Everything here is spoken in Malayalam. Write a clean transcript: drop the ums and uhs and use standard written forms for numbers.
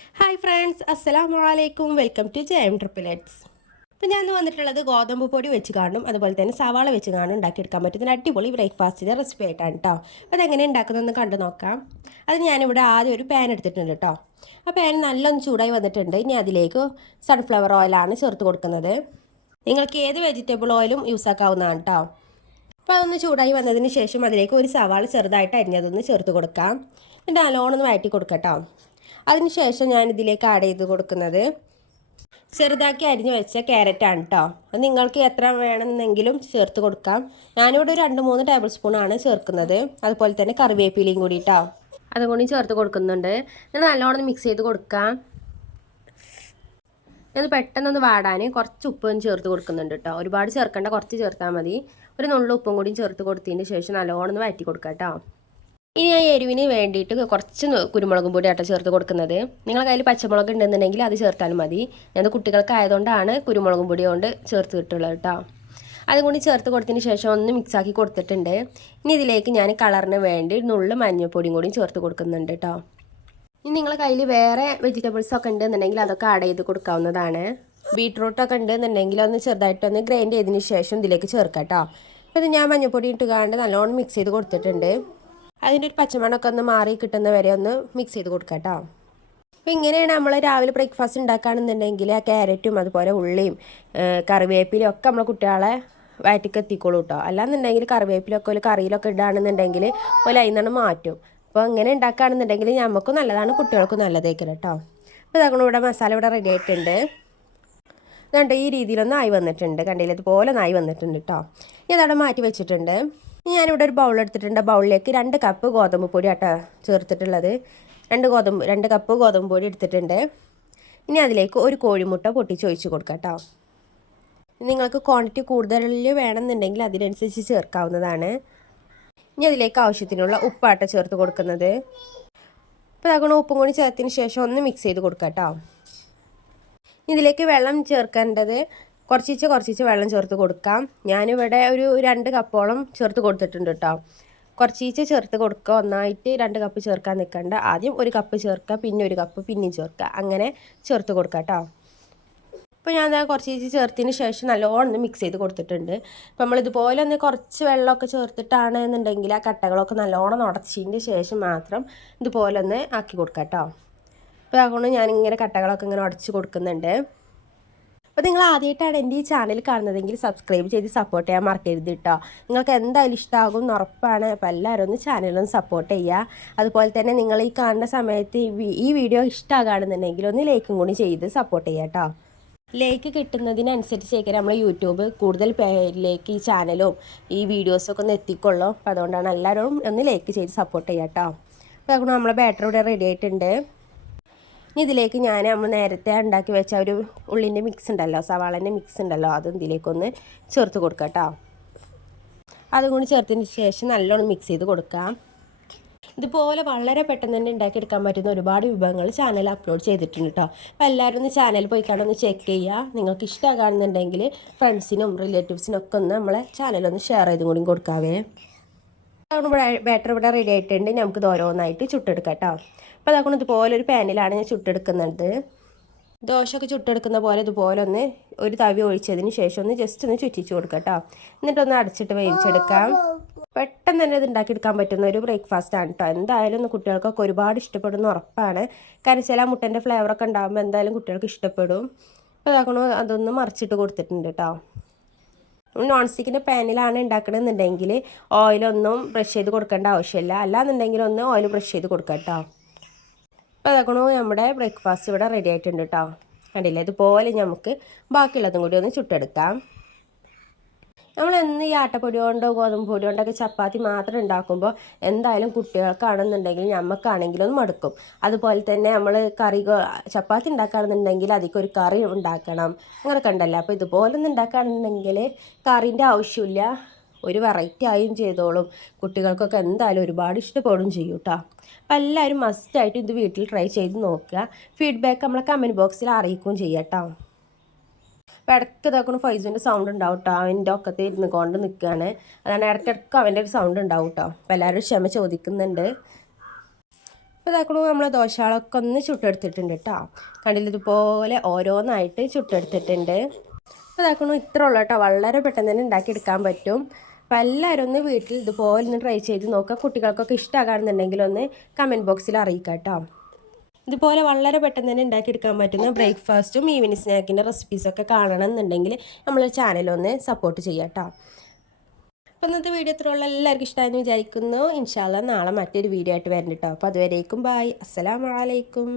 ഹായ് ഫ്രണ്ട്സ്, അസ്സലാമു അലൈക്കും. Welcome to JM triplets. അപ്പോൾ ഞാൻ ഇന്ന് വന്നിട്ടുള്ളത് ഗോതമ്പ് പൊടി വെച്ച് കാണും അതുപോലെ തന്നെ സവാള വെച്ച് കാണും ഉണ്ടാക്കിയെടുക്കാൻ പറ്റുന്ന അടിപൊളി ബ്രേക്ക്ഫാസ്റ്റിൻ്റെ റെസിപ്പി ആയിട്ടാണ് കേട്ടോ. അപ്പോൾ അതെങ്ങനെ ഉണ്ടാക്കുന്നതെന്ന് കണ്ടു നോക്കാം. അത് ഞാനിവിടെ ആദ്യം ഒരു പാൻ എടുത്തിട്ടുണ്ട് കേട്ടോ. ആ പാൻ നല്ലൊന്ന് ചൂടായി വന്നിട്ടുണ്ട്. ഇനി അതിലേക്ക് സൺഫ്ലവർ ഓയിലാണ് ചേർത്ത് കൊടുക്കുന്നത്. നിങ്ങൾക്ക് ഏത് വെജിറ്റബിൾ ഓയിലും യൂസ് ആക്കാവുന്നതാണ് കേട്ടോ. അപ്പോൾ അതൊന്ന് ചൂടായി വന്നതിന് ശേഷം അതിലേക്ക് ഒരു സവാള ചെറുതായിട്ട് അരിഞ്ഞതൊന്ന് ചേർത്ത് കൊടുക്കാം. എന്നിട്ട് നല്ലോണം ഒന്ന് വഴറ്റി കൊടുക്കാം കേട്ടോ. അതിനുശേഷം ഞാൻ ഇതിലേക്ക് ആഡ് ചെയ്ത് കൊടുക്കുന്നത് ചെറുതാക്കി അരിഞ്ഞു വെച്ച ക്യാരറ്റാണ് കേട്ടോ. അത് നിങ്ങൾക്ക് എത്ര വേണമെന്നെങ്കിലും ചേർത്ത് കൊടുക്കാം. ഞാനിവിടെ ഒരു 2-3 ടേബിൾ സ്പൂണാണ് ചേർക്കുന്നത്. അതുപോലെ തന്നെ കറിവേപ്പിലയും കൂടി കേട്ടോ, അതും കൂടി ചേർത്ത് കൊടുക്കുന്നുണ്ട്. ഞാൻ നല്ലോണം മിക്സ് ചെയ്ത് കൊടുക്കാം. ഇത് പെട്ടെന്നൊന്ന് വാടാൻ കുറച്ച് ഉപ്പും ചേർത്ത് കൊടുക്കുന്നുണ്ട് കേട്ടോ. ഒരുപാട് ചേർക്കേണ്ട, കുറച്ച് ചേർത്താൽ മതി. ഒരു നുള്ളു ഉപ്പും കൂടി ചേർത്ത് കൊടുത്തതിന് ശേഷം നല്ലോണം ഒന്ന് വഴറ്റി കൊടുക്കാം കേട്ടോ. ഇനി ഞാൻ എരിവിന് വേണ്ടിയിട്ട് കുറച്ച് കുരുമുളകും പൊടി ആട്ടോ ചേർത്ത് കൊടുക്കുന്നത്. നിങ്ങളുടെ കയ്യിൽ പച്ചമുളക് ഉണ്ടെന്നുണ്ടെങ്കിൽ അത് ചേർത്താലും മതി. ഞാൻ കുട്ടികൾക്കായതുകൊണ്ടാണ് കുരുമുളകും പൊടി കൊണ്ട് ചേർത്ത് കിട്ടുള്ളത് കേട്ടോ. അതും കൂടി ചേർത്ത് കൊടുത്തതിന് ശേഷം ഒന്ന് മിക്സാക്കി കൊടുത്തിട്ടുണ്ട്. ഇനി ഇതിലേക്ക് ഞാൻ കളറിന് വേണ്ടി നുള്ളു മഞ്ഞൾപ്പൊടിയും കൂടി ചേർത്ത് കൊടുക്കുന്നുണ്ട് കേട്ടോ. ഇനി നിങ്ങളുടെ കയ്യിൽ വേറെ വെജിറ്റബിൾസ് ഒക്കെ ഉണ്ടെന്നുണ്ടെങ്കിൽ അതൊക്കെ ആഡ് ചെയ്ത് കൊടുക്കാവുന്നതാണ്. ബീട്രൂട്ടൊക്കെ ഉണ്ടെന്നുണ്ടെങ്കിൽ ഒന്ന് ചെറുതായിട്ടൊന്ന് ഗ്രൈൻഡ് ചെയ്തതിന് ശേഷം ഇതിലേക്ക് ചേർക്കാം കേട്ടോ. അപ്പോൾ ഇത് ഞാൻ മഞ്ഞൾപ്പൊടി ഇട്ടുകാണ്ട് നല്ലോണം മിക്സ് ചെയ്ത് കൊടുത്തിട്ടുണ്ട്. അതിൻ്റെ ഒരു പച്ചമണമൊക്കെ ഒന്ന് മാറി കിട്ടുന്ന വരെ ഒന്ന് മിക്സ് ചെയ്ത് കൊടുക്കാം കേട്ടോ. അപ്പോൾ ഇങ്ങനെയാണ് നമ്മൾ രാവിലെ ബ്രേക്ക്ഫാസ്റ്റ് ഉണ്ടാക്കുകയാണെന്നുണ്ടെങ്കിൽ ആ ക്യാരറ്റും അതുപോലെ ഉള്ളിയും കറിവേപ്പിലയും ഒക്കെ നമ്മളെ കുട്ടികളെ വയറ്റിക്ക് എത്തിക്കോളൂ കേട്ടോ. അല്ലാന്നുണ്ടെങ്കിൽ കറിവേപ്പിലൊക്കെ ഒരു കറിയിലൊക്കെ ഇടുകയാണെന്നുണ്ടെങ്കിൽ ഒരു അതിൽ നിന്നാണ് മാറ്റും. അപ്പോൾ ഇങ്ങനെ ഉണ്ടാക്കുകയാണെന്നുണ്ടെങ്കിൽ നമുക്കും നല്ലതാണ്, കുട്ടികൾക്കും നല്ലതേക്കില്ല കേട്ടോ. അപ്പോൾ ഇതാക്കണം, ഇവിടെ മസാല ഇവിടെ റെഡി ആയിട്ടുണ്ട്. അതുകൊണ്ട് ഈ രീതിയിലൊന്നും ആയി വന്നിട്ടുണ്ട്, കണ്ടില്ല ഇതുപോലെ ഒന്നായി വന്നിട്ടുണ്ട് കേട്ടോ. ഇനി അതവിടെ മാറ്റി വെച്ചിട്ടുണ്ട്. ഞാനിവിടെ ഒരു ബൗൾ എടുത്തിട്ടുണ്ട്. ബൗളിലേക്ക് 2 കപ്പ് ഗോതമ്പ് പൊടി ആട്ടോ ചേർത്തിട്ടുള്ളത്. 2 കപ്പ് ഗോതമ്പ് പൊടി എടുത്തിട്ടുണ്ട്. ഇനി അതിലേക്ക് ഒരു കോഴിമുട്ട പൊട്ടിച്ച് ഒഴിച്ച് കൊടുക്കാം കേട്ടോ. നിങ്ങൾക്ക് ക്വാണ്ടിറ്റി കൂടുതൽ വേണമെന്നുണ്ടെങ്കിൽ അതിനനുസരിച്ച് ചേർക്കാവുന്നതാണ്. ഇനി അതിലേക്ക് ആവശ്യത്തിനുള്ള ഉപ്പാട്ടോ ചേർത്ത് കൊടുക്കുന്നത്. അപ്പോൾ അതാകണം ഉപ്പും കൂടി ചേർത്തതിന് ശേഷം ഒന്ന് മിക്സ് ചെയ്ത് കൊടുക്കാം കേട്ടോ. ഇതിലേക്ക് വെള്ളം ചേർക്കേണ്ടത് കുറച്ച് വെള്ളം ചേർത്ത് കൊടുക്കാം. ഞാനിവിടെ ഒരു 2 കപ്പോളം ചേർത്ത് കൊടുത്തിട്ടുണ്ട് കേട്ടോ. കുറച്ച് ചേർത്ത് കൊടുക്കുക. ഒന്നായിട്ട് 2 കപ്പ് ചേർക്കാൻ നിൽക്കണ്ട. ആദ്യം 1 കപ്പ് ചേർക്കുക, പിന്നെ 1 കപ്പ് പിന്നെയും ചേർക്കുക, അങ്ങനെ ചേർത്ത് കൊടുക്കുക കേട്ടോ. അപ്പോൾ ഞാൻ കുറച്ച് ചേർത്തതിന് ശേഷം നല്ലോണം മിക്സ് ചെയ്ത് കൊടുത്തിട്ടുണ്ട്. അപ്പോൾ നമ്മളിതുപോലെ ഒന്ന് കുറച്ച് വെള്ളമൊക്കെ ചേർത്തിട്ടാണ് എന്നുണ്ടെങ്കിൽ ആ കട്ടകളൊക്കെ നല്ലോണം ഉടച്ചതിന് ശേഷം മാത്രം ഇതുപോലെ ഒന്ന് ആക്കി കൊടുക്കാം കേട്ടോ. അപ്പോൾ അതുകൊണ്ട് ഞാനിങ്ങനെ കട്ടകളൊക്കെ ഇങ്ങനെ ഉടച്ച് കൊടുക്കുന്നുണ്ട്. അപ്പോൾ നിങ്ങൾ ആദ്യമായിട്ടാണ് എൻ്റെ ഈ ചാനൽ കാണുന്നതെങ്കിൽ സബ്സ്ക്രൈബ് ചെയ്ത് സപ്പോർട്ട് ചെയ്യാൻ മറക്കരുത് കേട്ടോ. നിങ്ങൾക്ക് എന്തായാലും ഇഷ്ടമാകും എന്ന് ഉറപ്പാണ്. അപ്പോൾ എല്ലാവരും ഒന്ന് ചാനലൊന്ന് സപ്പോർട്ട് ചെയ്യുക. അതുപോലെ തന്നെ നിങ്ങൾ ഈ കാണുന്ന സമയത്ത് ഈ വീഡിയോ ഇഷ്ടമാകുകയാണെന്നുണ്ടെങ്കിൽ ഒന്ന് ലൈക്കും കൂടി ചെയ്ത് സപ്പോർട്ട് ചെയ്യുക കേട്ടോ. ലൈക്ക് കിട്ടുന്നതിനനുസരിച്ചേക്ക് നമ്മൾ യൂട്യൂബ് കൂടുതൽ പേരിലേക്ക് ഈ ചാനലും ഈ വീഡിയോസൊക്കെ ഒന്ന് എത്തിക്കൊള്ളൂ. അപ്പോൾ അതുകൊണ്ടാണ് എല്ലാവരും ഒന്ന് ലൈക്ക് ചെയ്ത് സപ്പോർട്ട് ചെയ്യുക കേട്ടോ. അപ്പോൾ അതുകൊണ്ട് നമ്മളെ ബാറ്ററി ഇവിടെ റെഡി ആയിട്ടുണ്ട്. ഇനി ഇതിലേക്ക് നമ്മൾ നേരത്തെ ഉണ്ടാക്കി വെച്ച ഒരു ഉള്ളിൻ്റെ മിക്സ് ഉണ്ടല്ലോ, സവാളൻ്റെ മിക്സ് ഉണ്ടല്ലോ, അതും ഇതിലേക്കൊന്ന് ചേർത്ത് കൊടുക്കാം കേട്ടോ. അതും കൂടി ചേർത്തതിന് ശേഷം നല്ലോണം മിക്സ് ചെയ്ത് കൊടുക്കാം. ഇതുപോലെ വളരെ പെട്ടെന്ന് തന്നെ ഉണ്ടാക്കിയെടുക്കാൻ പറ്റുന്ന ഒരുപാട് വിഭവങ്ങൾ ചാനൽ അപ്ലോഡ് ചെയ്തിട്ടുണ്ട് കേട്ടോ. അപ്പോൾ എല്ലാവരും ഒന്ന് ചാനൽ പോയിക്കാണ്ടൊന്ന് ചെക്ക് ചെയ്യുക. നിങ്ങൾക്ക് ഇഷ്ടമാകുന്നുണ്ടെങ്കിൽ ഫ്രണ്ട്സിനും റിലേറ്റീവ്സിനും ഒക്കെ ഒന്ന് നമ്മളെ ചാനലൊന്ന് ഷെയർ ചെയ്തും കൂടി കൊടുക്കാവേ. ഇവിടെ ബാറ്റർ ഇവിടെ റെഡി ആയിട്ടുണ്ട്. നമുക്ക് ഇത് ഓരോന്നായിട്ട് ചുട്ടെടുക്കാം കേട്ടോ. അപ്പോൾ അതാക്കണം ഇതുപോലെ ഒരു പാനിലാണ് ഞാൻ ചുട്ടെടുക്കുന്നുണ്ട്. ദോശയൊക്കെ ചുട്ടെടുക്കുന്ന പോലെ ഇതുപോലെ ഒന്ന് ഒരു തവി ഒഴിച്ചതിന് ശേഷം ഒന്ന് ജസ്റ്റ് ഒന്ന് ചുറ്റിച്ച് കൊടുക്കാം കേട്ടോ. എന്നിട്ടൊന്ന് അടച്ചിട്ട് വേവിച്ചെടുക്കാം. പെട്ടെന്ന് തന്നെ ഇത് ഉണ്ടാക്കിയെടുക്കാൻ പറ്റുന്ന ഒരു ബ്രേക്ക്ഫാസ്റ്റാണ് കേട്ടോ. എന്തായാലും ഒന്ന് കുട്ടികൾക്കൊക്കെ ഒരുപാട് ഇഷ്ടപ്പെടുന്ന ഉറപ്പാണ്. കാരണം ചില മുട്ടൻ്റെ ഫ്ലേവറൊക്കെ ഉണ്ടാകുമ്പോൾ എന്തായാലും കുട്ടികൾക്ക് ഇഷ്ടപ്പെടും. അപ്പോൾ അതാക്കണം അതൊന്ന് മറിച്ചിട്ട് കൊടുത്തിട്ടുണ്ട് കേട്ടോ. നോൺ സ്റ്റിക്കിൻ്റെ പാനിലാണ് ഉണ്ടാക്കണമെന്നുണ്ടെങ്കിൽ ഓയിലൊന്നും ബ്രഷ് ചെയ്ത് കൊടുക്കേണ്ട ആവശ്യമില്ല. അല്ലാന്നുണ്ടെങ്കിൽ ഒന്ന് ഓയിൽ ബ്രഷ് ചെയ്ത് കൊടുക്കാം കേട്ടോ. അപ്പോൾ അതാക്കണോ നമ്മുടെ ബ്രേക്ക്ഫാസ്റ്റ് ഇവിടെ റെഡി ആയിട്ടുണ്ട് കേട്ടോ. കണ്ടില്ലേ, ഇതുപോലെ നമുക്ക് ബാക്കിയുള്ളതും കൂടി ഒന്ന് ചുട്ടെടുക്കാം. നമ്മളെന്ന് ഈ ആട്ടപ്പൊടി കൊണ്ടോ ഗോതമ്പ് പൊടി കൊണ്ടൊക്കെ ചപ്പാത്തി മാത്രം ഉണ്ടാക്കുമ്പോൾ എന്തായാലും കുട്ടികൾക്കാണെന്നുണ്ടെങ്കിൽ നമുക്കാണെങ്കിലും ഒന്ന് മടുക്കും. അതുപോലെ തന്നെ നമ്മൾ ചപ്പാത്തി ഉണ്ടാക്കുകയാണെന്നുണ്ടെങ്കിൽ അതിലേക്ക് ഒരു കറി ഉണ്ടാക്കണം, അങ്ങനെ കണ്ടല്ലോ. അപ്പോൾ ഇതുപോലെ ഒന്ന് ഉണ്ടാക്കുകയാണെന്നുണ്ടെങ്കിൽ കറീൻ്റെ ആവശ്യമില്ല, ഒരു വെറൈറ്റി ആയും ചെയ്തോളും. കുട്ടികൾക്കൊക്കെ എന്തായാലും ഒരുപാട് ഇഷ്ടപ്പെടും ചെയ്യും കേട്ടോ. അപ്പോൾ എല്ലാവരും മസ്റ്റായിട്ട് ഇത് വീട്ടിൽ ട്രൈ ചെയ്ത് നോക്കുക. ഫീഡ്ബാക്ക് നമ്മളെ കമൻറ്റ് ബോക്സിൽ അറിയിക്കുകയും ചെയ്യാം കേട്ടോ. അപ്പോൾ ഇടയ്ക്ക് ഇതാക്കുന്ന ഫൈസിൻ്റെ സൗണ്ട് ഉണ്ടാവും കേട്ടോ. അവൻ്റെ ഒക്കത്തെ ഇരുന്ന് കൊണ്ട് നിൽക്കുകയാണ്, അതാണ് ഇടയ്ക്കിടയ്ക്ക് അവൻ്റെ ഒരു സൗണ്ട് ഉണ്ടാവും കേട്ടോ. അപ്പോൾ എല്ലാവരും ക്ഷമ ചോദിക്കുന്നുണ്ട്. അപ്പോൾ ഇതാക്കണു നമ്മൾ ദോശകളൊക്കെ ഒന്ന് ചുട്ടെടുത്തിട്ടുണ്ട് കേട്ടോ. കണ്ടില്ല, ഇതുപോലെ ഓരോന്നായിട്ട് ചുട്ടെടുത്തിട്ടുണ്ട്. അപ്പോൾ ഇതാക്കണു ഇത്ര ഉള്ളൂ കേട്ടോ. വളരെ പെട്ടെന്ന് തന്നെ ഉണ്ടാക്കിയെടുക്കാൻ പറ്റും. അപ്പോൾ എല്ലാവരും ഒന്ന് വീട്ടിൽ ഇതുപോലെ ഒന്ന് ട്രൈ ചെയ്ത് നോക്കുക. കുട്ടികൾക്കൊക്കെ ഇഷ്ടമാകാണെന്നുണ്ടെങ്കിൽ ഒന്ന് കമൻറ്റ് ബോക്സിൽ അറിയിക്കാം കേട്ടോ. ഇതുപോലെ വളരെ പെട്ടെന്ന് തന്നെ ഉണ്ടാക്കിയെടുക്കാൻ പറ്റുന്ന ബ്രേക്ക്ഫാസ്റ്റും ഈവനിങ് സ്നാക്കിൻ്റെ റെസിപ്പീസൊക്കെ കാണണം എന്നുണ്ടെങ്കിൽ നമ്മളെ ചാനലൊന്ന് സപ്പോർട്ട് ചെയ്യാം കേട്ടോ. അപ്പോൾ ഇന്നത്തെ വീഡിയോ ഇത്രയുള്ള എല്ലാവർക്കും ഇഷ്ടമായെന്ന് വിചാരിക്കുന്നു. ഇൻഷാ അല്ലാഹ് നാളെ മറ്റൊരു വീഡിയോ ആയിട്ട് വരണം കേട്ടോ. അപ്പോൾ അതുവരേക്കും ബായ്. അസ്സലാമു അലൈക്കും.